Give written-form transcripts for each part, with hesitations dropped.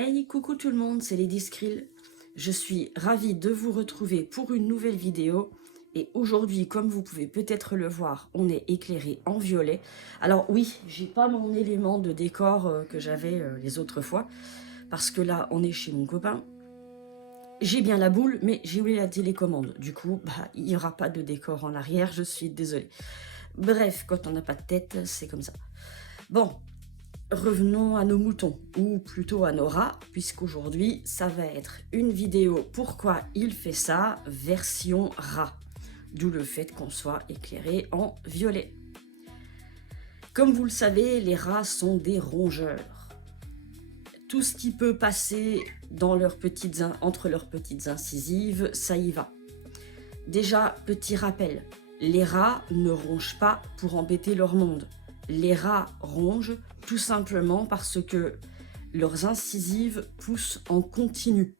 Hey, coucou tout le monde, c'est Lady Skrill. Je suis ravie de vous retrouver pour une nouvelle vidéo. Et aujourd'hui, comme vous pouvez peut-être le voir, on est éclairé en violet. Alors oui, j'ai pas mon élément de décor que j'avais les autres fois. Parce que là, on est chez mon copain. J'ai bien la boule, mais j'ai oublié la télécommande. Du coup, il n'y aura pas de décor en arrière, je suis désolée. Bref, quand on n'a pas de tête, c'est comme ça. Bon, revenons à nos moutons, ou plutôt à nos rats, puisqu'aujourd'hui, ça va être une vidéo « Pourquoi il fait ça ?» version rat. D'où le fait qu'on soit éclairé en violet. Comme vous le savez, les rats sont des rongeurs. Tout ce qui peut passer dans entre leurs petites incisives, ça y va. Déjà, petit rappel, les rats ne rongent pas pour embêter leur monde. Les rats rongent tout simplement parce que leurs incisives poussent en continu.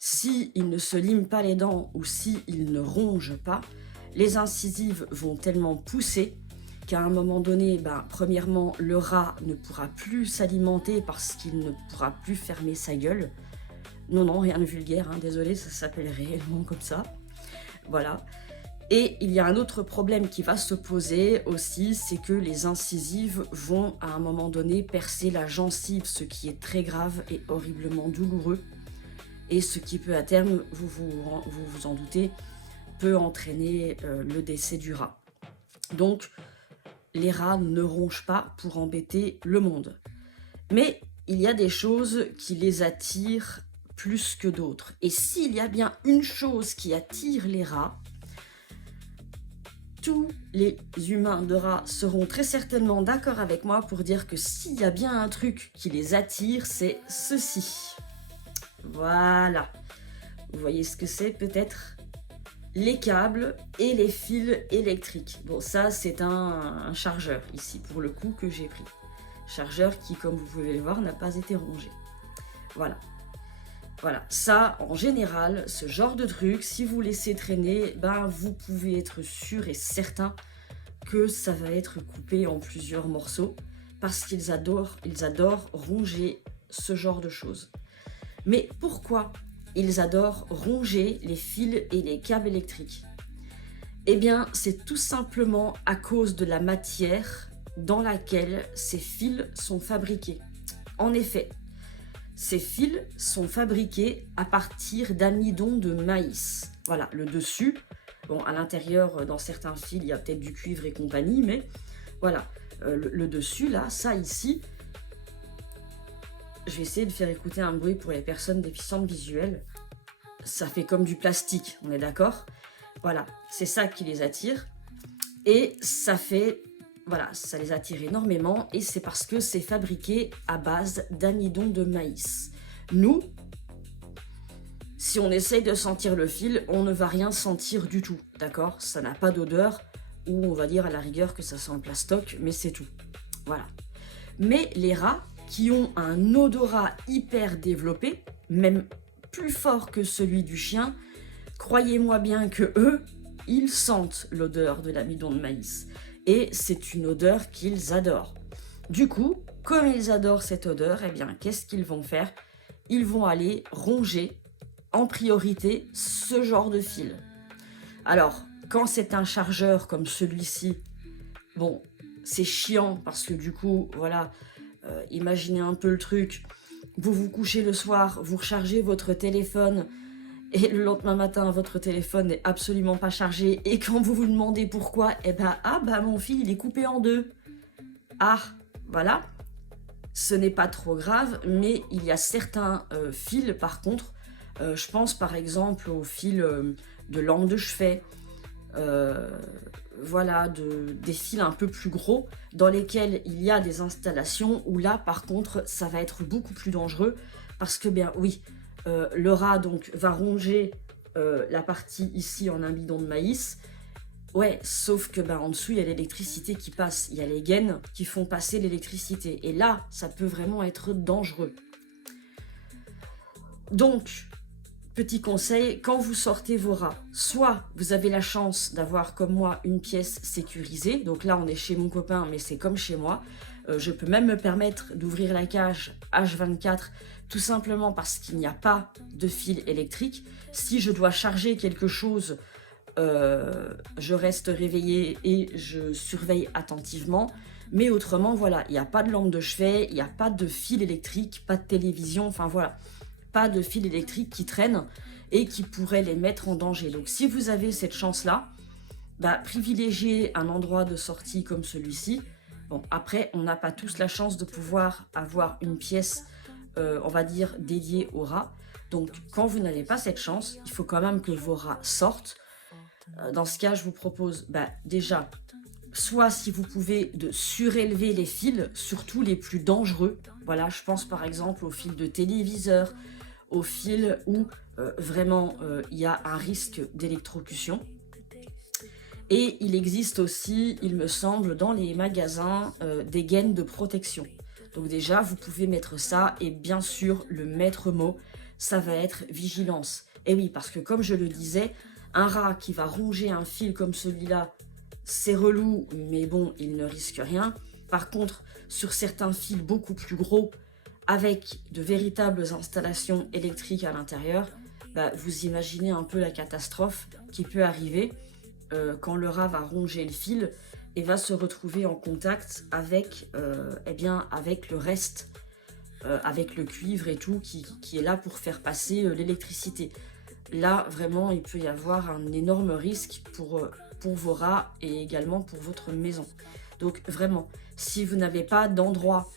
S'ils ne se liment pas les dents ou s'ils ne rongent pas, les incisives vont tellement pousser qu'à un moment donné, premièrement, le rat ne pourra plus s'alimenter parce qu'il ne pourra plus fermer sa gueule. Non, rien de vulgaire, désolé, ça s'appelle réellement comme ça. Voilà. Et il y a un autre problème qui va se poser aussi, c'est que les incisives vont à un moment donné percer la gencive, ce qui est très grave et horriblement douloureux. Et ce qui peut à terme, vous vous en doutez, peut entraîner le décès du rat. Donc, les rats ne rongent pas pour embêter le monde. Mais il y a des choses qui les attirent plus que d'autres. Et s'il y a bien une chose qui attire les rats, tous les humains de rats seront très certainement d'accord avec moi pour dire que s'il y a bien un truc qui les attire, c'est ceci. Voilà. Vous voyez ce que c'est peut-être ? Les câbles et les fils électriques. Bon, ça, c'est un chargeur, ici, pour le coup, que j'ai pris. Chargeur qui, comme vous pouvez le voir, n'a pas été rongé. Voilà. Voilà, ça, en général, ce genre de truc, si vous laissez traîner, vous pouvez être sûr et certain que ça va être coupé en plusieurs morceaux parce qu'ils adorent ronger ce genre de choses. Mais pourquoi ils adorent ronger les fils et les câbles électriques? Eh bien, c'est tout simplement à cause de la matière dans laquelle ces fils sont fabriqués. En effet, ces fils sont fabriqués à partir d'amidon de maïs. Voilà, le dessus, bon, à l'intérieur, dans certains fils, il y a peut-être du cuivre et compagnie, mais voilà, le dessus, là, ça ici, je vais essayer de faire écouter un bruit pour les personnes déficientes visuelles. Ça fait comme du plastique, on est d'accord? Voilà, c'est ça qui les attire. Et ça fait... Voilà, ça les attire énormément et c'est parce que c'est fabriqué à base d'amidon de maïs. Nous, si on essaye de sentir le fil, on ne va rien sentir du tout, d'accord? Ça n'a pas d'odeur, ou on va dire à la rigueur que ça sent le plastoc, mais c'est tout. Voilà. Mais les rats, qui ont un odorat hyper développé, même plus fort que celui du chien, croyez-moi bien que eux, ils sentent l'odeur de l'amidon de maïs. Et c'est une odeur qu'ils adorent. Du coup, comme ils adorent cette odeur, eh bien, qu'est-ce qu'ils vont faire? Ils vont aller ronger en priorité ce genre de fil. Alors, quand c'est un chargeur comme celui-ci, bon, c'est chiant parce que du coup, voilà, imaginez un peu le truc. Vous vous couchez le soir, vous rechargez votre téléphone, et le lendemain matin, votre téléphone n'est absolument pas chargé. Et quand vous vous demandez pourquoi, mon fil, il est coupé en deux. Ah, voilà. Ce n'est pas trop grave, mais il y a certains fils, par contre. Je pense par exemple aux fils de langue de chevet. Voilà, des fils un peu plus gros, dans lesquels il y a des installations où là, par contre, ça va être beaucoup plus dangereux. Parce que, le rat donc va ronger la partie ici en amidon de maïs. Ouais, sauf que en dessous il y a l'électricité qui passe, il y a les gaines qui font passer l'électricité. Et là, ça peut vraiment être dangereux. Donc, petit conseil, quand vous sortez vos rats, soit vous avez la chance d'avoir comme moi une pièce sécurisée. Donc là, on est chez mon copain, mais c'est comme chez moi. Je peux même me permettre d'ouvrir la cage H24 tout simplement parce qu'il n'y a pas de fil électrique. Si je dois charger quelque chose, je reste réveillée et je surveille attentivement. Mais autrement, voilà, il n'y a pas de lampe de chevet, il n'y a pas de fil électrique, pas de télévision, enfin voilà, pas de fil électrique qui traîne et qui pourrait les mettre en danger. Donc si vous avez cette chance-là, bah, privilégiez un endroit de sortie comme celui-ci. Bon, après, on n'a pas tous la chance de pouvoir avoir une pièce, on va dire, dédiée aux rats. Donc, quand vous n'avez pas cette chance, il faut quand même que vos rats sortent. Dans ce cas, je vous propose déjà, soit si vous pouvez, de surélever les fils, surtout les plus dangereux. Voilà, je pense par exemple aux fils de téléviseur, aux fils où vraiment il y a un risque d'électrocution. Et il existe aussi, il me semble, dans les magasins, des gaines de protection. Donc déjà, vous pouvez mettre ça, et bien sûr, le maître mot, ça va être vigilance. Et oui, parce que comme je le disais, un rat qui va ronger un fil comme celui-là, c'est relou, mais bon, il ne risque rien. Par contre, sur certains fils beaucoup plus gros, avec de véritables installations électriques à l'intérieur, bah, vous imaginez un peu la catastrophe qui peut arriver quand le rat va ronger le fil et va se retrouver en contact avec, avec le reste, avec le cuivre et tout, qui est là pour faire passer l'électricité. Là, vraiment, il peut y avoir un énorme risque pour vos rats et également pour votre maison. Donc vraiment, si vous n'avez pas d'endroit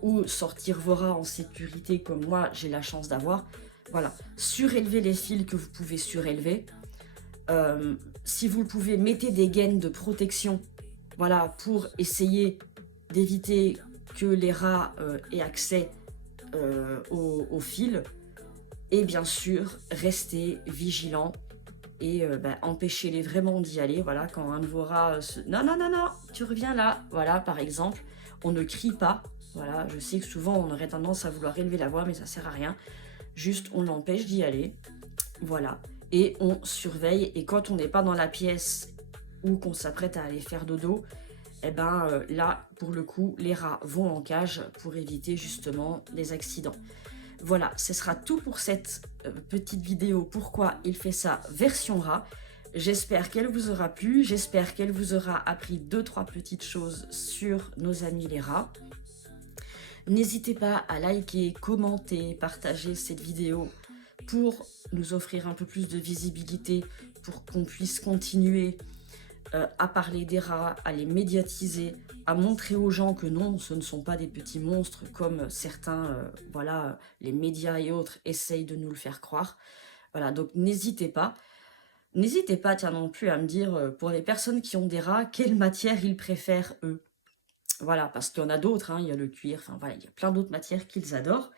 où sortir vos rats en sécurité, comme moi j'ai la chance d'avoir, voilà, surélevez les fils que vous pouvez surélever. Si vous le pouvez, mettez des gaines de protection, voilà, pour essayer d'éviter que les rats aient accès au fil. Et bien sûr, restez vigilants et empêchez-les vraiment d'y aller. Voilà, quand un de vos rats non, non, non, non, tu reviens là. Voilà, par exemple, on ne crie pas. Voilà, je sais que souvent on aurait tendance à vouloir élever la voix, mais ça sert à rien. Juste, on l'empêche d'y aller. Voilà. Et on surveille. Et quand on n'est pas dans la pièce ou qu'on s'apprête à aller faire dodo, là, pour le coup, les rats vont en cage pour éviter justement les accidents. Voilà, ce sera tout pour cette petite vidéo. Pourquoi il fait ça version rat. J'espère qu'elle vous aura plu. J'espère qu'elle vous aura appris 2-3 petites choses sur nos amis les rats. N'hésitez pas à liker, commenter, partager cette vidéo pour nous offrir un peu plus de visibilité, pour qu'on puisse continuer à parler des rats, à les médiatiser, à montrer aux gens que non, ce ne sont pas des petits monstres comme certains, les médias et autres essayent de nous le faire croire. Voilà, donc n'hésitez pas. N'hésitez pas, tiens, non plus à me dire, pour les personnes qui ont des rats, quelle matière ils préfèrent, eux. Voilà, parce qu'il y en a d'autres, hein, il y a le cuir, enfin voilà, il y a plein d'autres matières qu'ils adorent.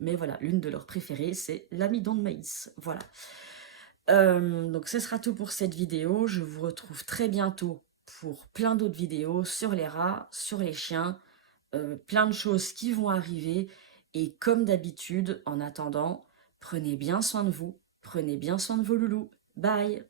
Mais voilà, l'une de leurs préférées, c'est l'amidon de maïs. Voilà. Donc ce sera tout pour cette vidéo. Je vous retrouve très bientôt pour plein d'autres vidéos sur les rats, sur les chiens, plein de choses qui vont arriver. Et comme d'habitude, en attendant, prenez bien soin de vous, prenez bien soin de vos loulous. Bye!